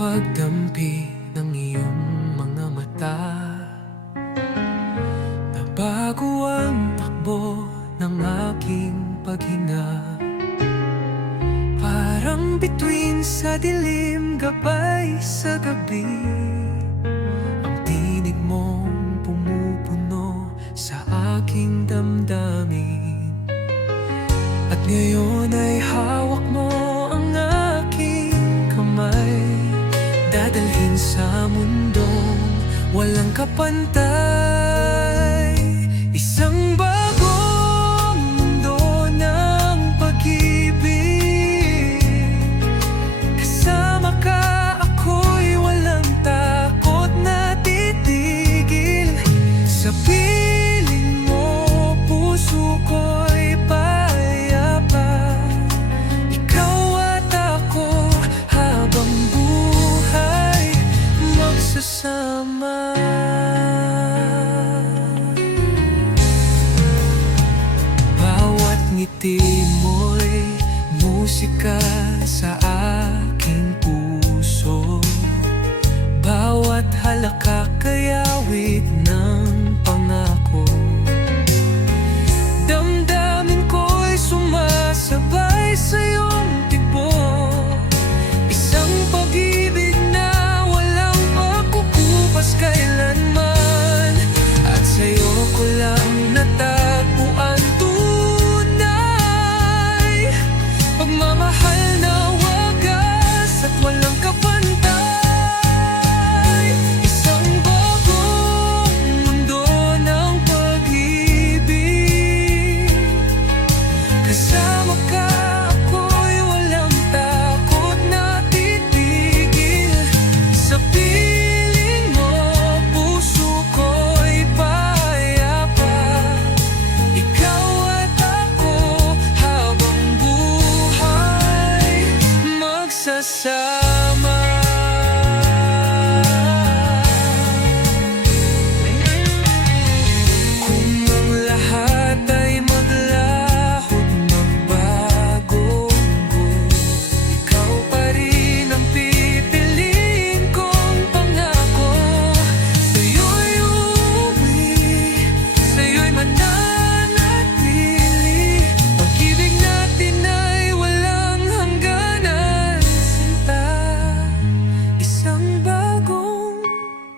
pagdampi ng iyong mga mata. Nabago ang takbo ng aking paghinga. Parang bituin sa dilim, gabay sa gabi. Ang tinig mong pumupuno sa aking damdamin. At ngayon ay hawak mo ang aking kamay, dadalhin sa mundong walang kapantay. Isang bagong mundo ng pag-ibig. Kasama ka, ako'y walang takot na titigil. Sa piling mo, puso ko'y payapa. Ikaw at ako, habang buhay magsasama. Bawat ngiti mo'y musika sa aking puso. Bawat halakak ay awit ng pangako. Damdamin ko'y sumasabay sa iyong tibok. Isang pag-ibig na walang pagkukupas kailanman. At sa'yo ko lang natagpuan tunay. Pagmamahal na wagas at walang kapantay. Isang bagong mundo ng pag-ibig. Kasama ka, ako'y walang takot na titigil. Sa piling mo, puso ko'y payapa. Ikaw at ako, habang buhay magsasama. Kung ang lahat ay maglahot, magbago, ikaw pa rin ang pipiliin kong pangako. Sa'yo'y uuwi, sa'yo'y mananatili. Pag-ibig natin ay walang hangganan, sinta. Isang bagong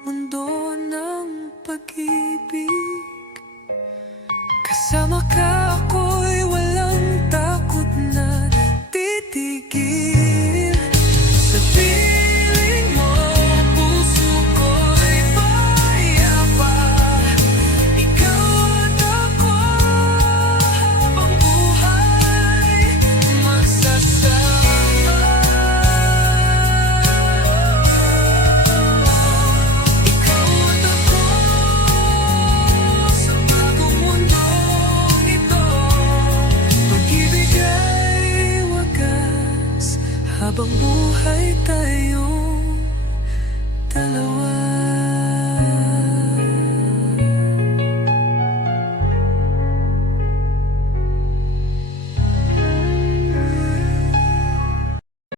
mundo ng pag-ibig. Kasama ka, ako'y walang takot na titigil. Sa piling mo, puso ko'y payapa. Ikaw at ako, habang buhay magsasama. Ikaw at ako, sa bagong mundong ito. Pag-ibig ay wagas, habang buhay tayong dalawa.